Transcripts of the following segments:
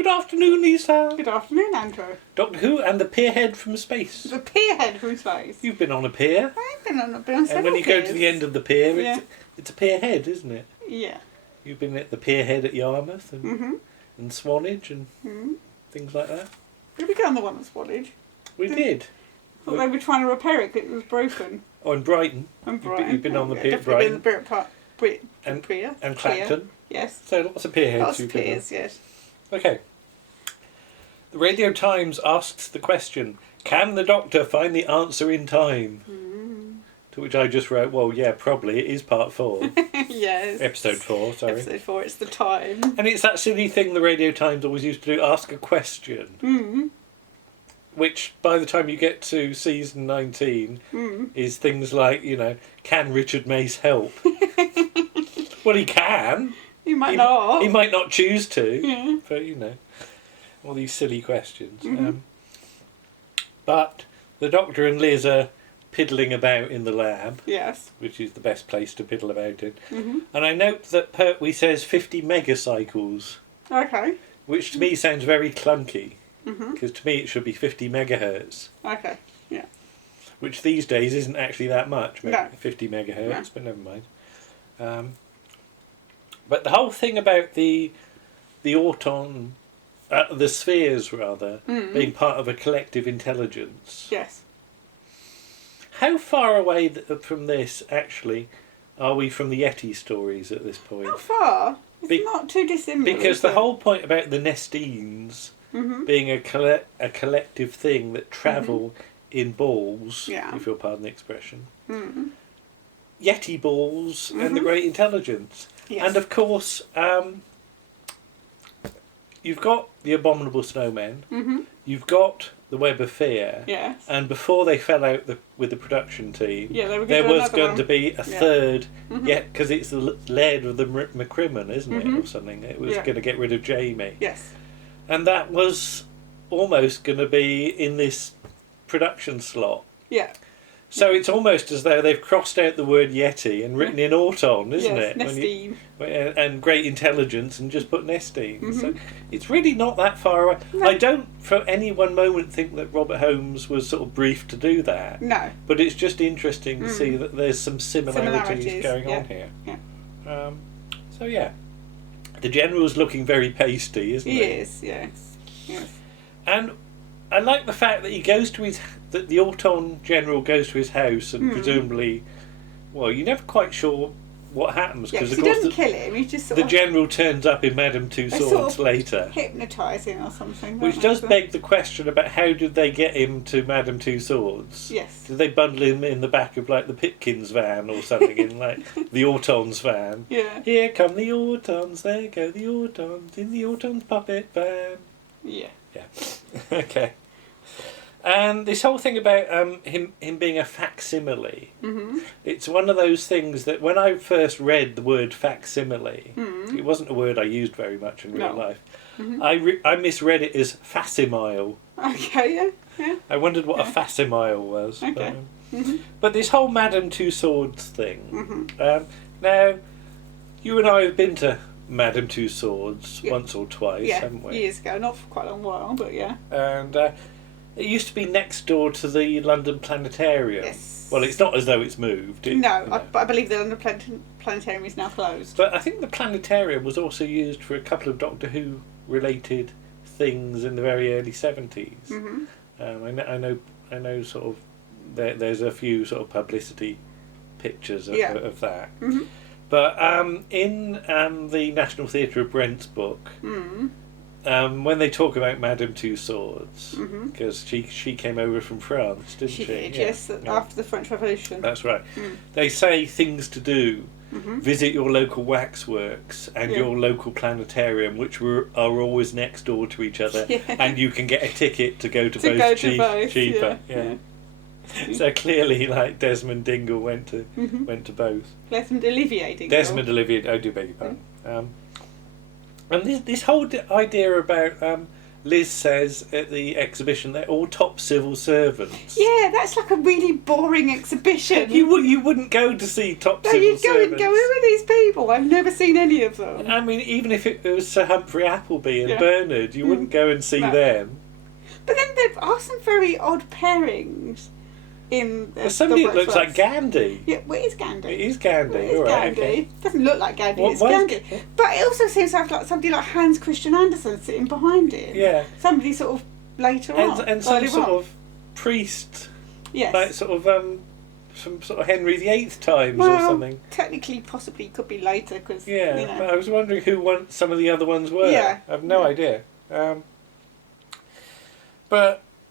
Good afternoon, Lisa. Good afternoon, Andrew. Doctor Who and the Spearhead from Space. The Spearhead From Space. You've been on a pier. I've been on several And when you go to the end of the pier, Yeah. it's a pierhead, isn't it? Yeah. You've been at the pierhead at Yarmouth and Swanage and things like that. Did we go on the one at Swanage? We did. I thought they were trying to repair it because it was broken. Oh, in Brighton. And Brighton. You've been on the pier at definitely Brighton. Been the And Clacton. Yes. So lots of pierheads Lots of you've been on. piers, yes. Okay. The Radio Times asks the question, can the Doctor find the answer in time? To which I just wrote, well, yeah, probably. It is part 4. Yes. Episode 4, sorry. Episode 4, it's the time. And it's that silly thing the Radio Times always used to do, ask a question. Which, by the time you get to season 19, is things like, can Richard Mace help? Well, he can. You might not. He might not choose to. Yeah. But, all these silly questions. But the Doctor and Liz are piddling about in the lab. Yes. Which is the best place to piddle about in. And I note that Pertwee says 50 megacycles. Okay. Which to me sounds very clunky. Because to me it should be 50 megahertz. Okay. Yeah. Which these days isn't actually that much. No. 50 megahertz, No. but never mind. But the whole thing about the Auton, the spheres rather, being part of a collective intelligence. Yes. How far away from this, actually, are we from the Yeti stories at this point? Not far. It's not too dissimilar. Because the whole point about the Nestenes being a collective thing that travel in balls, if you'll pardon the expression, Yeti balls and the Great Intelligence. Yes. And of course, you've got the Abominable Snowmen, you've got the Web of Fear, Yes. and before they fell out with the production team, Yeah, they were there gonna do was another going one. to be a third, because it's the lead of the McCrimmon, isn't it, or something? It was going to get rid of Jamie. Yes. And that was almost going to be in this production slot. Yeah. So it's almost as though they've crossed out the word Yeti and written in Auton, isn't Yes, it? Nestene. And Great Intelligence and just put Nestene. So it's really not that far away. No. I don't for any one moment think that Robert Holmes was sort of briefed to do that. No. But it's just interesting to see that there's some similarities going on here. Yeah. So yeah. The General's looking very pasty, isn't he? He is, yes. Yes. And I like the fact that he goes to that the Auton General goes to his house and presumably, well, you're never quite sure what happens Yeah, because of he course doesn't kill him, he just sort the of General turns up in Madame Tussauds later. hypnotise him or something. Which don't does they? beg the question about how did they get him to Madame Tussauds? Yes. Did they bundle him in the back of like the Pipkins van or something in like the Autons van? Yeah. Here come the Autons, there go the Autons, in the Autons puppet van. Yeah. Yeah. Okay. And this whole thing about him being a facsimile, it's one of those things that when I first read the word facsimile, it wasn't a word I used very much in real life. I misread it as facsimile. Okay, yeah. Yeah. I wondered what a facsimile was. Okay. But this whole Madame Tussauds thing. Now, you and I have been to Madame Tussauds once or twice, haven't we? Years ago, not for quite a long while, but yeah. And it used to be next door to the London Planetarium. Yes. Well, it's not as though it's moved. But I believe the London Planetarium is now closed. But I think the planetarium was also used for a couple of Doctor Who related things in the very early 70s. I know sort of there's a few sort of publicity pictures of that. But in the National Theatre of Brent's book, when they talk about Madame Tussauds, because she came over from France, didn't she? She did, yes, after the French Revolution. That's right. They say things to do. Visit your local waxworks and your local planetarium, which are always next door to each other, and you can get a ticket to go to both cheaper. Yeah. So clearly, like Desmond Dingle went to both. Desmond Olivier Dingle. Desmond Olivier. I do beg your pardon. And this whole idea about Liz says at the exhibition they're all top civil servants. Yeah, that's like a really boring exhibition. You wouldn't go to see top No, civil you'd go servants. and go, who are these people? I've never seen any of them. I mean, even if it was Sir Humphrey Appleby and Yeah. Bernard, you wouldn't go and see No. them. But then there are some very odd pairings in There's somebody that looks like works. Gandhi. Yeah, well, it is Gandhi. It is Gandhi, It is all right, Gandhi. okay. Doesn't look like Gandhi, What- it's why is- Gandhi. But it also seems to have like somebody like Hans Christian Andersen sitting behind him. Yeah. Somebody sort of later on. And some earlier sort on. of priest, Yes. like sort of from sort of Henry VIII times well, or something. technically, possibly could be later because, Yeah, you know. but I was wondering who some of the other ones were. Yeah. I have no idea.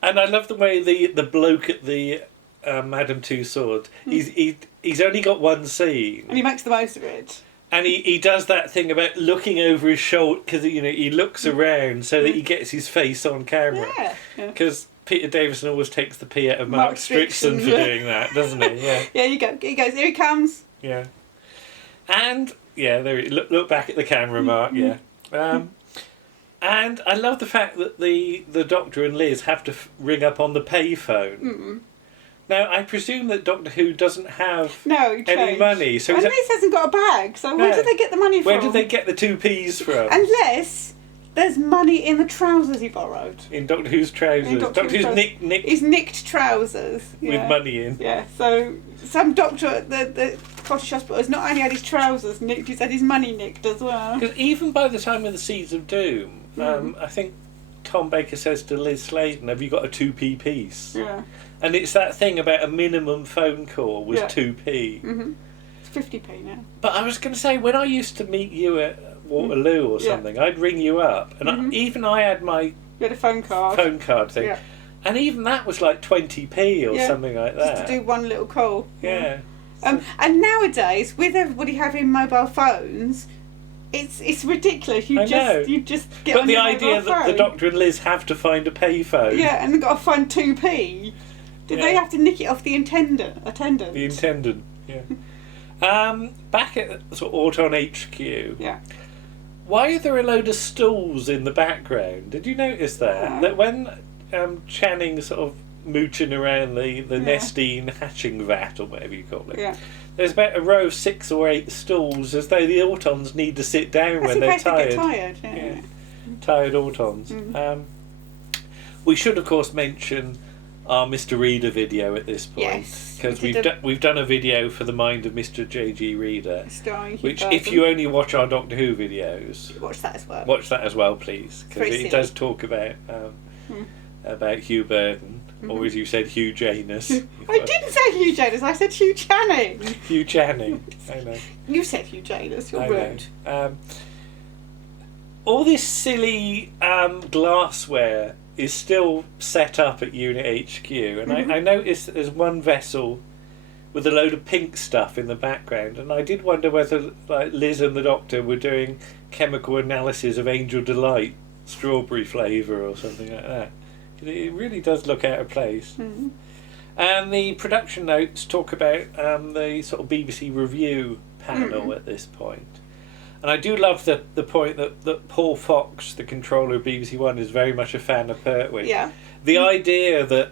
And I love the way the bloke at the Madame Tussauds, he's only got one scene. And he makes the most of it. And he does that thing about looking over his shoulder, because he looks around so that he gets his face on camera. Yeah. Yeah. Because Peter Davison always takes the pee out of Mark Strickson for yeah. doing that, doesn't he? Yeah. Yeah, you go. He goes, here he comes. Yeah. And yeah, there look back at the camera, Mark. Yeah. And I love the fact that the Doctor and Liz have to ring up on the payphone. Mm. Now I presume that Doctor Who doesn't have No, any change. money, so And Liz hasn't got a bag, so where No. did they get the money from? where did they get the 2p's from? Unless there's money in the trousers he borrowed. In Doctor Who's trousers. In Doctor Doctor Who's Who's trousers. nicked He's nicked trousers. Yeah. with money in. Yeah, so some doctor at the Scottish hospital has not only had his trousers nicked, he's had his money nicked as well. Because even by the time of the Seeds of Doom, I think Tom Baker says to Liz Sladen, "Have you got a 2p piece?" Yeah. And it's that thing about a minimum phone call was Yeah. 2p. Mm-hmm. It's 50p now. But I was going to say, when I used to meet you at Waterloo or Yeah. something, I'd ring you up, and even I had my You had a phone card. phone card thing, Yeah. and even that was like 20p or Yeah. something like Just that. to do one little call. Yeah. And nowadays, with everybody having mobile phones, it's ridiculous. You I know. just get But on the your idea mobile that the phone. Doctor and Liz have to find a payphone. Yeah, and they've got to find 2p. Did they Yeah. have to nick it off the attendant? The intendant, yeah. Back at sort of Auton HQ, Yeah. why are there a load of stools in the background? Did you notice that? Yeah. That when Channing's sort of mooching around the Nestene hatching vat, or whatever you call it, Yeah. there's about a row of 6 or 8 stools, as though the Autons need to sit down That's when in they're case they tired. get tired. Yeah. Yeah. Tired Autons. We should, of course, mention our Mr. Reader video at this point, Yes, because we did we've done a video for the mind of Mr. J.G. Reader, Starring Hugh which, Burton. if you only watch our Doctor Who videos, watch that as well. watch that as well, please, because Very it silly. does talk about Hugh Burton, or as you said, Hugh Janus. I didn't say Hugh Janus. I said Hugh Channing. Hugh Channing. I know. You said Hugh Janus. You're I rude. know. All this silly glassware is still set up at Unit HQ, and I noticed that there's one vessel with a load of pink stuff in the background, and I did wonder whether like Liz and the Doctor were doing chemical analysis of Angel Delight strawberry flavour or something like that. It really does look out of place. And the production notes talk about the sort of BBC review panel at this point. And I do love the point that Paul Fox, the controller of BBC One, is very much a fan of Pertwee. Yeah. The idea that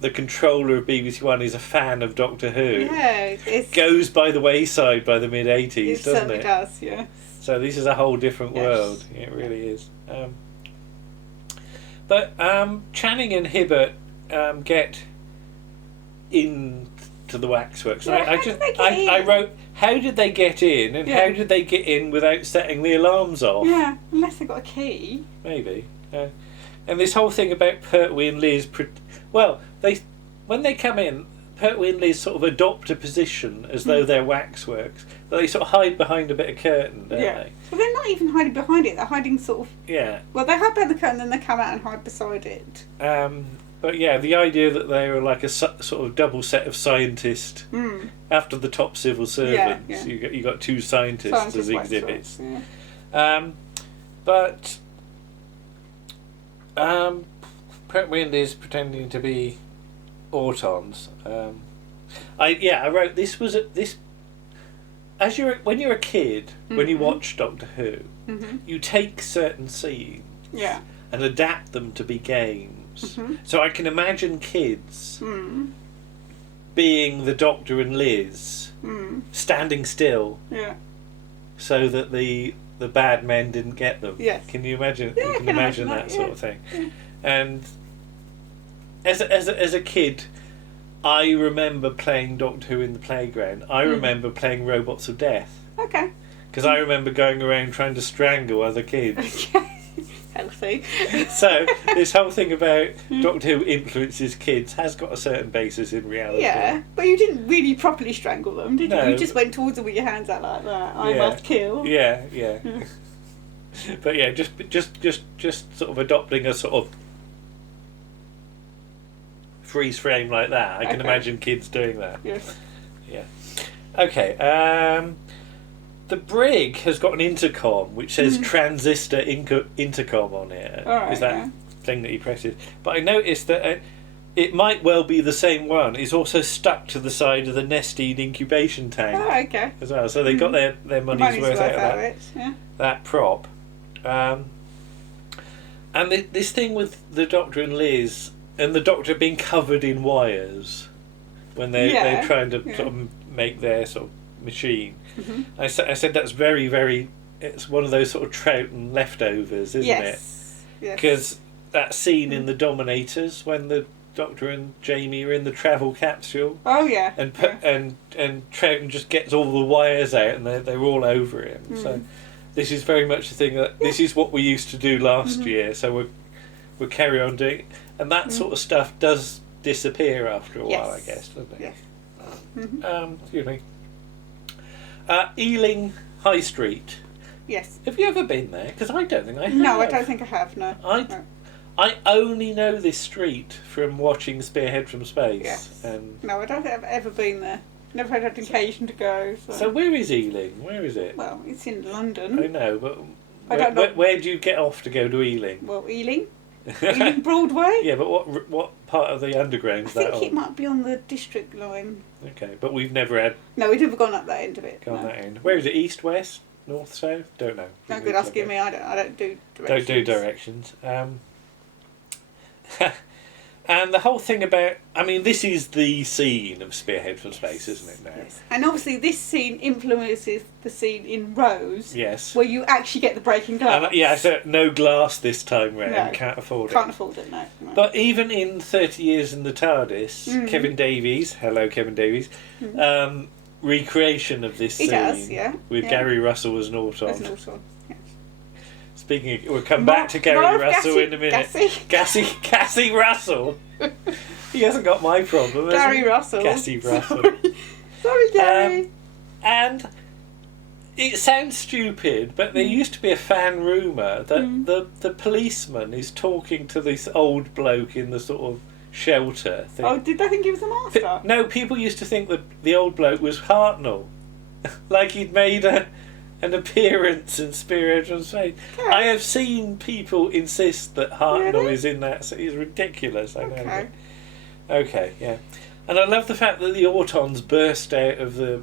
the controller of BBC One is a fan of Doctor Who Yeah. It's, goes by the wayside by the mid-80s, it doesn't certainly it? does. Yeah. So this is a whole different Yes. world. It really is. But Channing and Hibbert get into the waxworks. Yeah, how did they get I in? wrote, how did they get in, and Yeah. how did they get in without setting the alarms off? Yeah. Unless they got a key. Maybe. And this whole thing about Pertwee and Liz, when they come in, Pertwee and Liz sort of adopt a position as though they're waxworks, but they sort of hide behind a bit of curtain, don't Yeah. they? But they're not even hiding behind it. They're hiding sort of. Yeah. Well, they hide behind the curtain, then they come out and hide beside it. But yeah, the idea that they were like a sort of double set of scientists after the top civil servants. Yeah. You got 2 scientists Scientist as waxworks, exhibits. Yeah. But Pertwee and Liz pretending to be Autons. I wrote this was this. When you're a kid, when you watch Doctor Who, you take certain scenes Yeah. and adapt them to be games. Mm-hmm. So I can imagine kids being the Doctor and Liz, standing still, so that the bad men didn't get them. Yes. Can you imagine? Yeah, you I can can imagine imagine that that, sort of thing. Yeah. And as a kid, I remember playing Doctor Who in the playground. I remember playing Robots of Death. Okay. Because I remember going around trying to strangle other kids. Healthy. So this whole thing about Doctor Who influences kids has got a certain basis in reality. Yeah, but you didn't really properly strangle them, did No. you? You just went towards them with your hands out like that. I must kill. Yeah. But yeah, just sort of adopting a sort of freeze frame like that. I can imagine kids doing that. Yes. Yeah. Okay. The brig has got an intercom which says transistor intercom on it. Right, is that thing that he presses? But I noticed that it might well be the same one. It's also stuck to the side of the Nestene incubation tank. Oh, okay. As well. So they got their money's worth out of it. Yeah. that prop. And this thing with the Doctor and Liz, and the Doctor being covered in wires when they're trying to sort of make their sort of machine. I said that's very, very. It's one of those sort of Troughton leftovers, isn't it? Yes. Because that scene in the Dominators when the Doctor and Jamie are in the travel capsule. Oh yeah. And Troughton just gets all the wires out and they're all over him. So this is very much the thing that this is what we used to do last year. So we'll carry on doing it. And that sort of stuff does disappear after a while, I guess, doesn't it? Yes. Excuse me. Ealing High Street. Yes. Have you ever been there? Because I don't think I have. No, I don't think I have. No. I only know this street from watching Spearhead from Space. Yes. And no, I don't think I've ever been there. Never had an occasion to go. So where is Ealing? Where is it? Well, it's in London. I know, but I don't know. Where do you get off to go to Ealing? Well, Ealing. Ealing Broadway. Yeah, but what part of the underground is that on? I think it might be on the District line. Okay, but we've never had. No, we've never gone up that end of it. Gone that end. Where is it? East, west, north, south? Don't know. No good asking me. I don't do directions. Don't do directions. And the whole thing about, I mean, this is the scene of Spearhead from Space, isn't it now? Yes. And obviously this scene influences the scene in Rose. Yes. Where you actually get the breaking glass. Yeah, so no glass this time round. No, can't afford it. Can't afford it, no. But even in 30 Years in the TARDIS, Kevin Davies, hello Kevin Davies, recreation of this scene does, yeah. with Gary Russell as an Auton. As an Auton, yes. Speaking of, we'll come back to Gary Russell in a minute. Gassy Russell. He hasn't got my problem, has Gary he? Russell. Gassy Russell. Sorry, Gary. And it sounds stupid, but there used to be a fan rumour that the policeman is talking to this old bloke in the sort of shelter thing. Oh, did they think he was a master? No, people used to think that the old bloke was Hartnell. Like he'd made an appearance in Spearhead from Space. Okay. I have seen people insist that Hartnell is in that. So it's ridiculous, I know. Okay, yeah. And I love the fact that the Autons burst out of the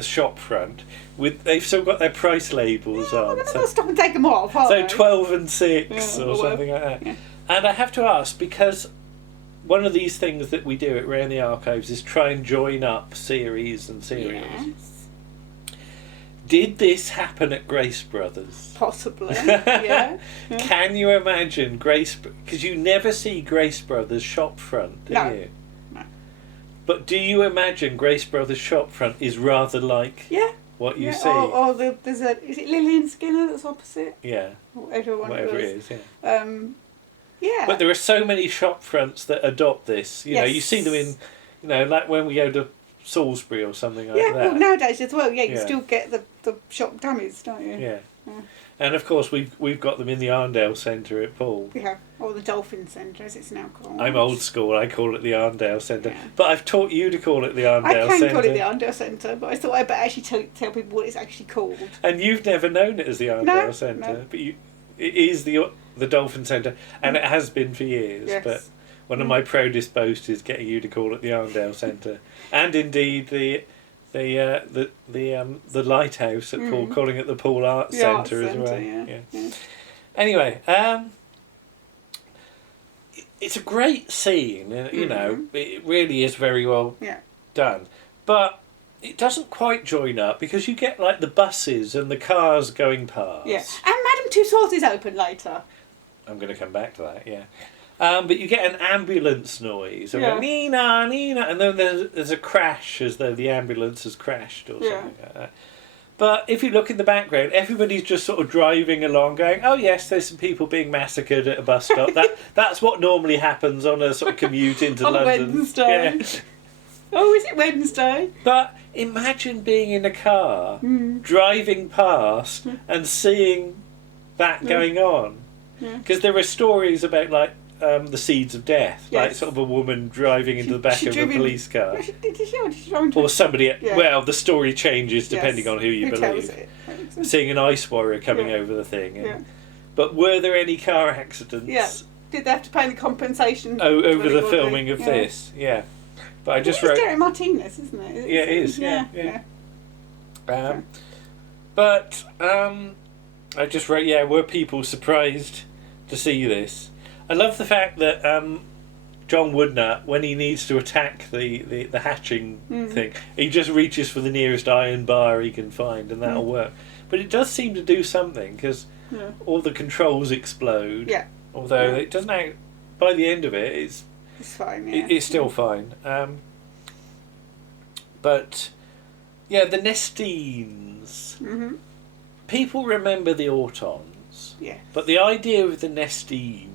shop front they've still got their price labels on. They're not stop and take them off, are so they? 12 and 6 or something like that. Yeah. And I have to ask, because one of these things that we do at Round the Archives is try and join up series and serials. Yes. Did this happen at Grace Brothers? Possibly, yeah. Can you imagine Grace... Because you never see Grace Brothers shop front, do you? No. But do you imagine Grace Brothers shop front is rather like what you see? There's is it Lillian Skinner that's opposite? Yeah. Whatever it is, yeah. Yeah. But there are so many shop fronts that adopt this. You know, you see them in, like when we go to Salisbury or something like that. Yeah, well, nowadays as well, you still get the shop dummies, don't you? Yeah. And of course we've got them in the Arndale Centre at Poole. Yeah, or the Dolphin Centre as it's now called. I'm old school, I call it the Arndale Centre. But I've taught you to call it the Arndale Centre. I can call it the Arndale Centre, but I thought I'd better actually tell people what it's actually called. And you've never known it as the Arndale Centre, but it is the Dolphin Centre, and it has been for years. Yes. But one of my proudest boasts is getting you to call it the Arndale Centre, and indeed the lighthouse at Poole, calling it the Poole Arts Centre as well. Yeah. Anyway, it's a great scene. You know, it really is very well done. But it doesn't quite join up because you get like the buses and the cars going past. Yeah, and Madame Tussauds is open later. I'm going to come back to that. Yeah. But you get an ambulance noise, Nina, Nina, and then there's a crash as though the ambulance has crashed or something like that. But if you look in the background, everybody's just sort of driving along going, oh yes, there's some people being massacred at a bus stop. That's what normally happens on a sort of commute into on London. Wednesday. Yeah. Oh, is it Wednesday? But imagine being in a car, driving past and seeing that going on. Because there are stories about like the seeds of death, like sort of a woman driving into the back of a police car. Did she or somebody, well, the story changes depending on who you believe. Seeing an ice warrior coming over the thing. But were there any car accidents? Yeah. Did they have to pay the compensation? Over the filming of this? Yeah. But I just wrote... It's Derek Martinez, isn't it? Yeah, it is. Yeah. But I just wrote, were people surprised to see this? I love the fact that John Woodnut, when he needs to attack the hatching thing, he just reaches for the nearest iron bar he can find and that'll work. But it does seem to do something because all the controls explode. Yeah. Although it doesn't... By the end of it, it's fine, it's still fine. But, the Nestenes. People remember the Autons. Yeah. But the idea of the Nestene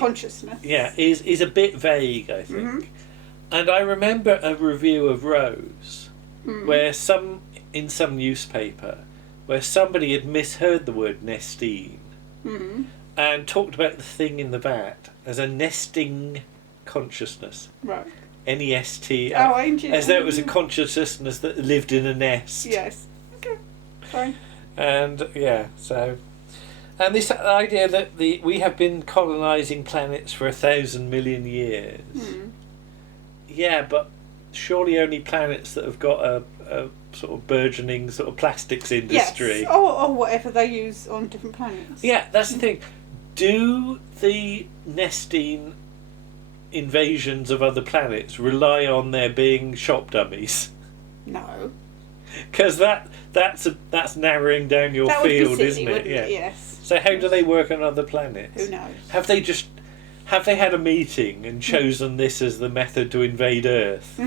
consciousness. Yeah, is a bit vague, I think. And I remember a review of Rose where in some newspaper where somebody had misheard the word Nestene and talked about the thing in the vat as a nesting consciousness. Right. N-E-S-T. As though it was a consciousness that lived in a nest. Yes. Okay. Fine. And so... And this idea that we have been colonising planets for 1,000 million years. Yeah, but surely only planets that have got a sort of burgeoning sort of plastics industry. Yes, or whatever they use on different planets. Yeah, that's the thing. Do the Nestene invasions of other planets rely on there being shop dummies? No. Because that's narrowing down your field, isn't it? Yeah. Yes. So how do they work on other planets? Who knows? Have they had a meeting and chosen this as the method to invade Earth?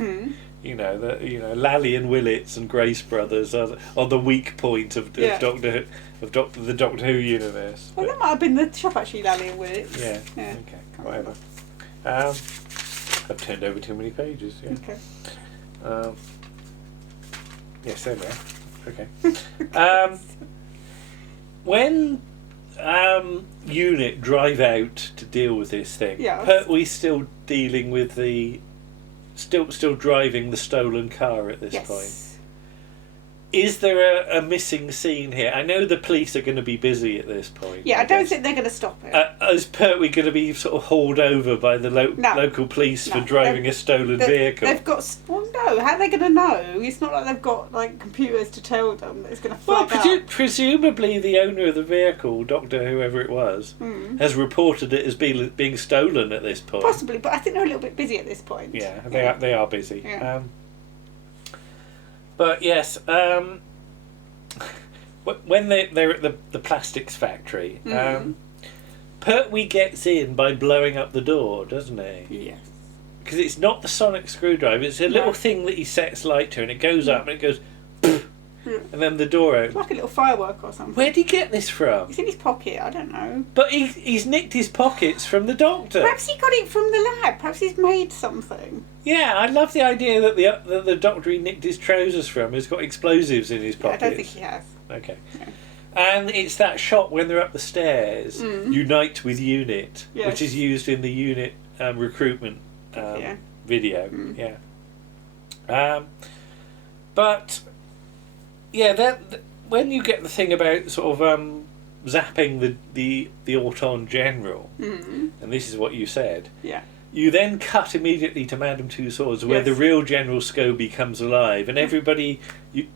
Lally and Willits and Grace Brothers are the weak point of the Doctor Who universe. Well, that might have been the shop actually, Lally and Willits. Yeah. Okay. Whatever. I've turned over too many pages. Yeah. Okay. Yes, there we are. Okay. When Unit drive out to deal with this thing, Pertwee's still dealing with still driving the stolen car at this point. Is there a missing scene here? I know the police are going to be busy at this point. Yeah, I don't think they're going to stop it. Is Pertwee going to be sort of hauled over by the local police for driving a stolen vehicle? They've got... Well, no. How are they going to know? It's not like they've got computers to tell them that it's going to flag up. Presumably the owner of the vehicle, Doctor whoever it was, has reported it as being stolen at this point. Possibly, but I think they're a little bit busy at this point. Yeah, they are busy. Yeah. But yes, when they're at the plastics factory, Pertwee gets in by blowing up the door, doesn't he? Yes. Because it's not the sonic screwdriver; it's a little thing that he sets light to, and it goes up and it goes, and then the door opens. It's like a little firework or something. Where'd he get this from? It's in his pocket. I don't know. But he's nicked his pockets from the Doctor. Perhaps he got it from the lab. Perhaps he's made something. Yeah, I love the idea that the Doctor he nicked his trousers from has got explosives in his pockets. I don't think he has. Okay. Yeah. And it's that shot when they're up the stairs, Unite with Unit, which is used in the Unit recruitment video. But when you get the thing about sort of zapping the Auton General, and this is what you said. Yeah. You then cut immediately to Madame Tussauds, where the real General Scobie comes alive, and everybody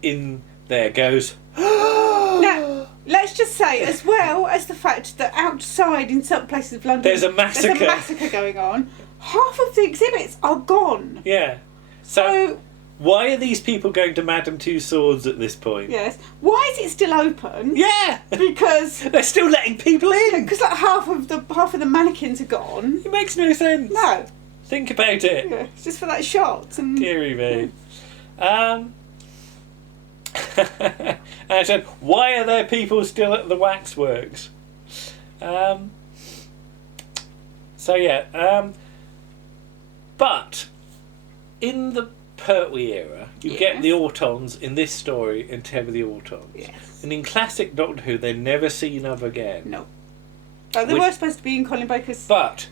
in there goes, No, let's just say, as well as the fact that outside in some places of London there's a massacre going on, half of the exhibits are gone. Yeah. So why are these people going to Madame Tussauds at this point? Yes. Why is it still open? Yeah. Because they're still letting people in. Because like half of the mannequins are gone. It makes no sense. No. Think about it. Yeah. It's just for that shot. And dearie me. And I said, why are there people still at the waxworks? But in the Pertwee era, you get the Autons in this story and Terror the Autons. Yes. And in classic Doctor Who, they're never seen of again. No. Oh, they were supposed to be in Colin Baker's second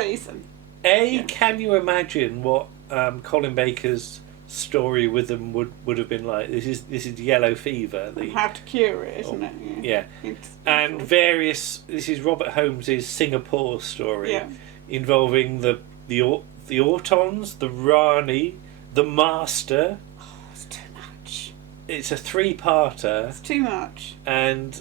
season. Can you imagine what Colin Baker's story with them would have been like? This is yellow fever. How to cure it, isn't it? Yeah. And various. This is Robert Holmes's Singapore story, involving the Autons, the Rani, the Master. Oh, it's too much. It's a 3-parter. It's too much. And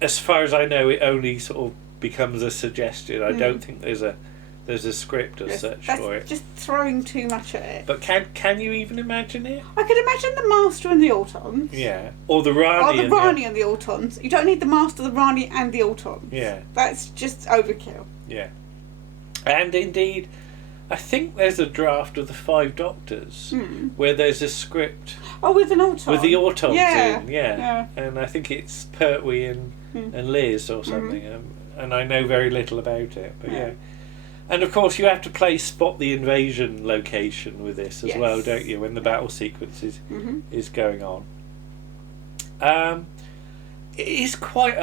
as far as I know, it only sort of becomes a suggestion. I don't think there's a script as such for it. Just throwing too much at it. But can you even imagine it? I could imagine the Master and the Autons. Yeah. Or the Rani. Or the Rani and the Autons. You don't need the Master, the Rani and the Autons. Yeah. That's just overkill. Yeah. And indeed, I think there's a draft of the 5 Doctors where there's a script. Oh, with an Auton. With the Autons in, yeah. And I think it's Pertwee and Liz or something. And I know very little about it, but yeah. And of course, you have to play spot the invasion location with this as well, don't you? When the battle sequence is going on. It is quite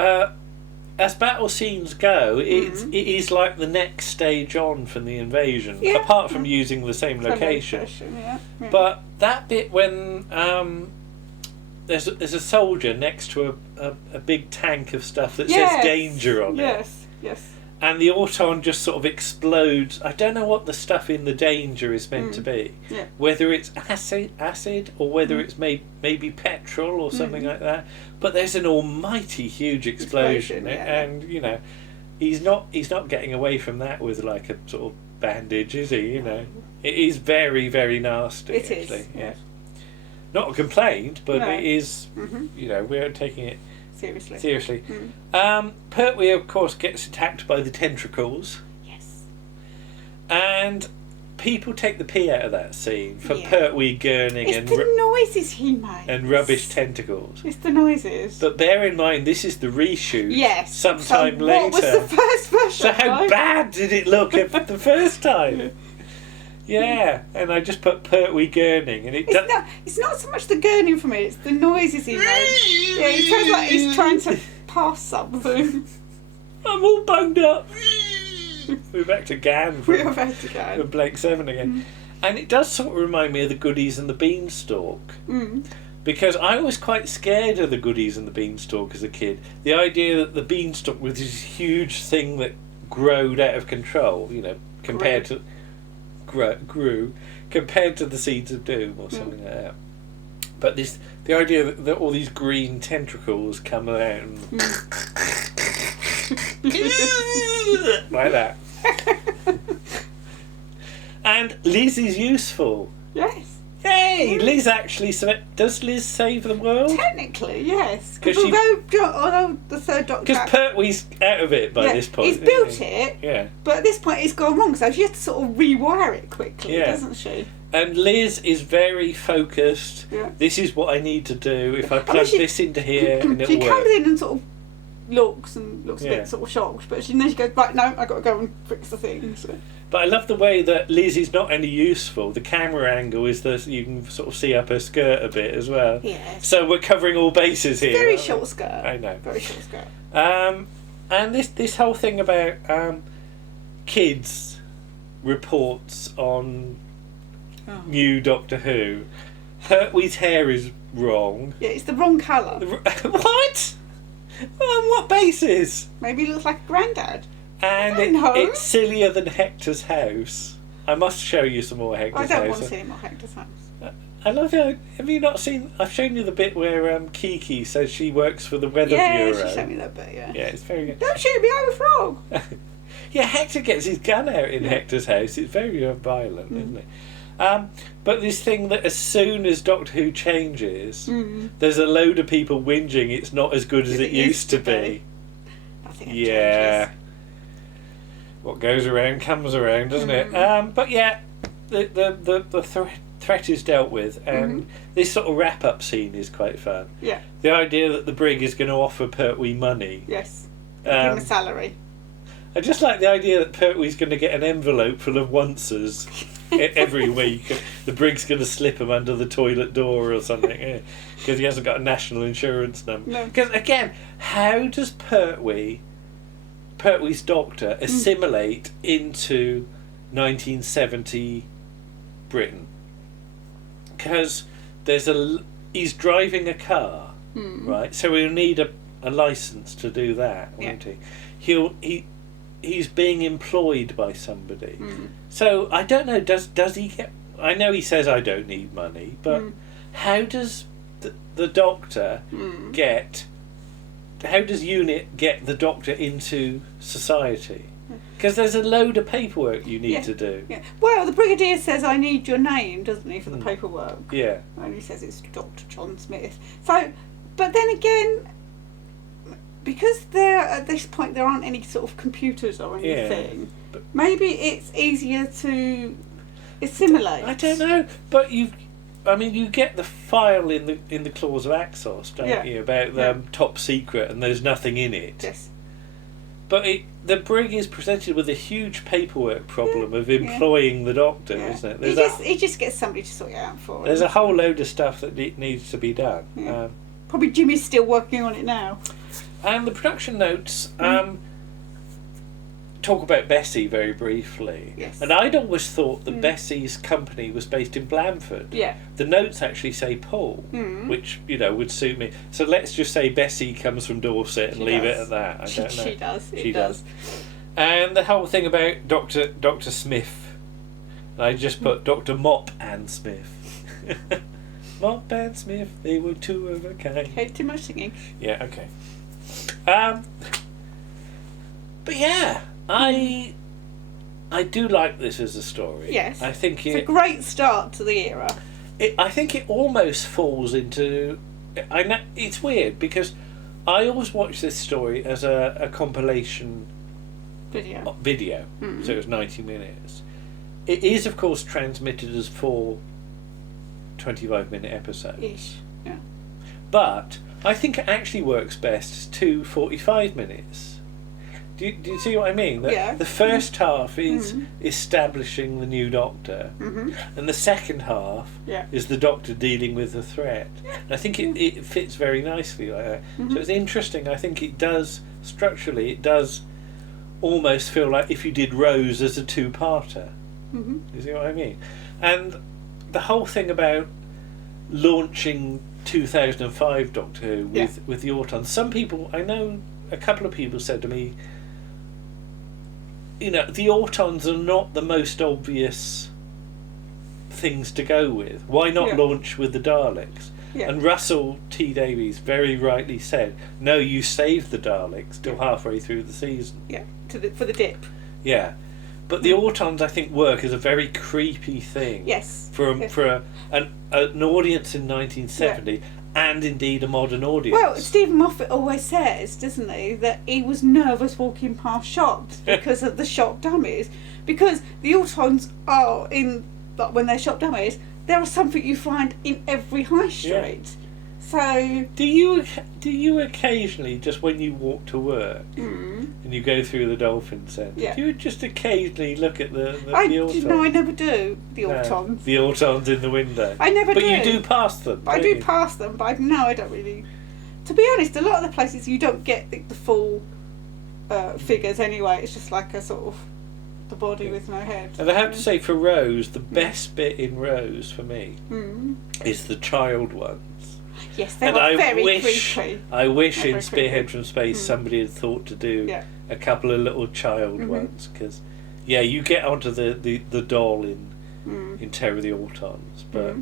as battle scenes go, it is like the next stage on from the invasion, apart from using the same location. But that bit when there's a soldier next to a big tank of stuff that says danger on it. Yes. And the Auton just sort of explodes. I don't know what the stuff in the danger is meant to be. Yeah. Whether it's acid or whether it's maybe petrol or something like that. But there's an almighty huge explosion. And, you know, he's not getting away from that with like a sort of bandage, is he? You know, it is very, very nasty. It actually. is. Yeah. Not a complaint, but it is, you know, we're taking it seriously. Pertwee, of course, gets attacked by the tentacles. Yes. And people take the pee out of that scene for Pertwee gurning it's the noises he makes. And rubbish tentacles. It's the noises. But bear in mind, this is the reshoot. Yes. Sometime later. What was the first version? So how bad did it look the first time? Yeah, and I just put Pertwee gurning, and it's not so much the gurning for me; it's the noises he makes. Yeah, he sounds like he's trying to pass something. I'm all bunged up. We're back to Gan. We're back to Gan. From Blake 7 again, and it does sort of remind me of the Goodies and the Beanstalk. Because I was quite scared of the Goodies and the Beanstalk as a kid. The idea that the Beanstalk was this huge thing that growed out of control, you know, compared to compared to the Seeds of Doom or something like that. But the idea that all these green tentacles come out and like that. And Liz is useful. Yes. Yay! Liz actually does Liz save the world? Technically, yes. Because although the third Doctor, because Pertwee's out of it by this point. He's built it. Yeah. But at this point, it's gone wrong. So she has to sort of rewire it quickly, doesn't she? And Liz is very focused. Yeah. This is what I need to do. If I plug this into here, and it'll work. She comes in and sort of looks a bit sort of shocked, but then she goes, right, no, I've got to go and fix the thing. So. But I love the way that Liz is not only useful, the camera angle is that you can sort of see up her skirt a bit as well. Yes. So we're covering all bases here. Very short skirt. I know. Very short skirt. And this whole thing about kids reports on new Doctor Who. Pertwee's hair is wrong. Yeah, it's the wrong colour. What? On what basis? Maybe he looks like a granddad. And it's sillier than Hector's house. I must show you some more Hector's house. I don't want to see any more Hector's house. I love it. Have you not seen? I've shown you the bit where Kiki says she works for the Weather Yeah, Bureau. she showed me that bit. Yeah. Yeah, it's very good. Don't shoot me, I'm a frog. Yeah, Hector gets his gun out in Hector's house. It's very violent, isn't it? But this thing that as soon as Doctor Who changes, there's a load of people whinging it's not as good as it used to be. Nothing changes. What goes around comes around, doesn't it? But yeah, the threat is dealt with, and this sort of wrap-up scene is quite fun. Yeah. The idea that the brig is going to offer Pertwee money. Yes. Give him a salary. I just like the idea that Pertwee's going to get an envelope full of onces every week. The brig's going to slip him under the toilet door or something, because he hasn't got a national insurance number. No. Because again, how does Pertwee's doctor assimilate into 1970 Britain? Because he's driving a car, right? So he'll need a license to do that, won't he? He's being employed by somebody. So I don't know. Does he get? I know he says I don't need money, but how does the doctor get? How does UNIT get the doctor into society? Because there's a load of paperwork you need to do. Yeah. Well, the Brigadier says, I need your name, doesn't he, for the paperwork? Yeah. And he says it's Dr. John Smith. So, but then again, because at this point there aren't any sort of computers or anything, maybe it's easier to assimilate. I don't know, but you get the file in the clause of Axos, don't you, about top secret, and there's nothing in it. Yes. But the brig is presented with a huge paperwork problem of employing the doctor, isn't it? He just gets somebody to sort it out for him. There's a whole load of stuff that needs to be done. Yeah. Probably Jimmy's still working on it now. And the production notes talk about Bessie very briefly. Yes. And I'd always thought that Bessie's company was based in Blandford. Yeah. The notes actually say Poole, which, would suit me. So let's just say Bessie comes from Dorset and leave it at that. I don't know. She does. She does. And the whole thing about Dr. Smith. I just put Dr. Mop and Smith. Mop and Smith, they were two of a kind. Okay, too much singing. Yeah, okay. But yeah, I do like this as a story. Yes. I think it's a great start to the era. I think it almost falls into... I know it's weird because I always watch this story as a compilation video. So it was 90 minutes. It is, of course, transmitted as 4 25-minute episodes. Ish. Yeah. But I think it actually works best as 2 45 minutes. Do you see what I mean? The first half is establishing the new Doctor, and the second half is the Doctor dealing with the threat. And I think it fits very nicely like that. So it's interesting. I think it does, structurally, it does almost feel like if you did Rose as a two-parter. You see what I mean? And the whole thing about launching 2005 Doctor Who with the Autons. Some people, I know a couple of people said to me, the Autons are not the most obvious things to go with. Why not launch with the Daleks? Yeah. And Russell T Davies very rightly said, no, you save the Daleks till halfway through the season. Yeah, for the dip. Yeah. But the Autons, I think, work as a very creepy thing. Yes. For an audience in 1970, and indeed a modern audience. Well, Stephen Moffat always says, doesn't he, that he was nervous walking past shops because of the shop dummies. Because the Autons are when they're shop dummies, there are something you find in every high street. Yeah. So do you occasionally, just when you walk to work and you go through the Dolphin Centre, do you just occasionally look at the Autons? No, I never do. The Autons. The Autons in the window. I never do. But you do pass them. I do pass them, but I don't really. To be honest, a lot of the places you don't get the full figures anyway. It's just like a sort of the body with no head. And I have to say, for Rose, the best bit in Rose for me is the child ones. Yes, they were very creepy. I wish in Spearhead From Space somebody had thought to do a couple of little child ones, because you get onto the doll in Terror of the Autons, but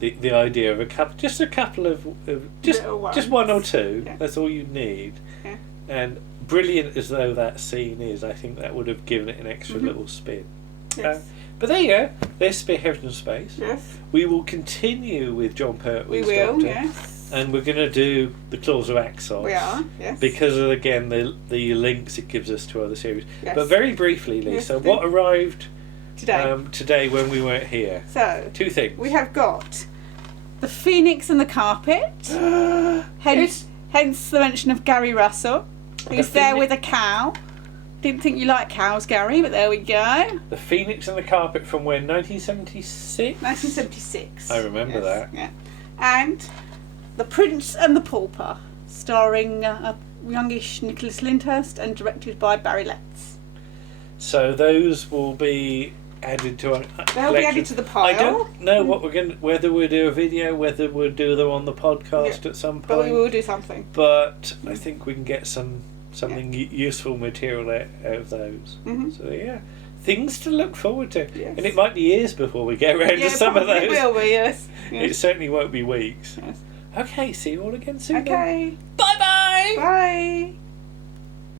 the idea of a couple of just one or two. Yeah. That's all you need. Yeah. And brilliant as though that scene is, I think that would have given it an extra little spin. Yes. But there you go. There's Spearhead From Space. Yes. We will continue with Jon Pertwee's We will. Doctor, Yes. and we're going to do the Claws of Axos. We are. Yes. Because of, again, the links it gives us to other series. Yes. But very briefly, Lisa, Yes, what arrived today when we weren't here? So Two things. we have got the Phoenix and the Carpet. hence the mention of Gary Russell, who's there with a cow. Didn't think you liked cows, Gary, but there we go. The Phoenix and the Carpet from when? 1976? 1976. I remember that. Yeah. And The Prince and the Pauper, starring youngish Nicholas Lyndhurst and directed by Barry Letts. So those will be added to our collection. They'll be added to the pile. I don't know what whether we'll do a video, whether we'll do them on the podcast at some point. But we will do something. But I think we can get something useful material out of those. Mm-hmm. So yeah, things to look forward to. Yes. And it might be years before we get around to some of those. It will be, yes. It certainly won't be weeks. Yes. Okay, see you all again soon. Okay. Bye-bye. Bye.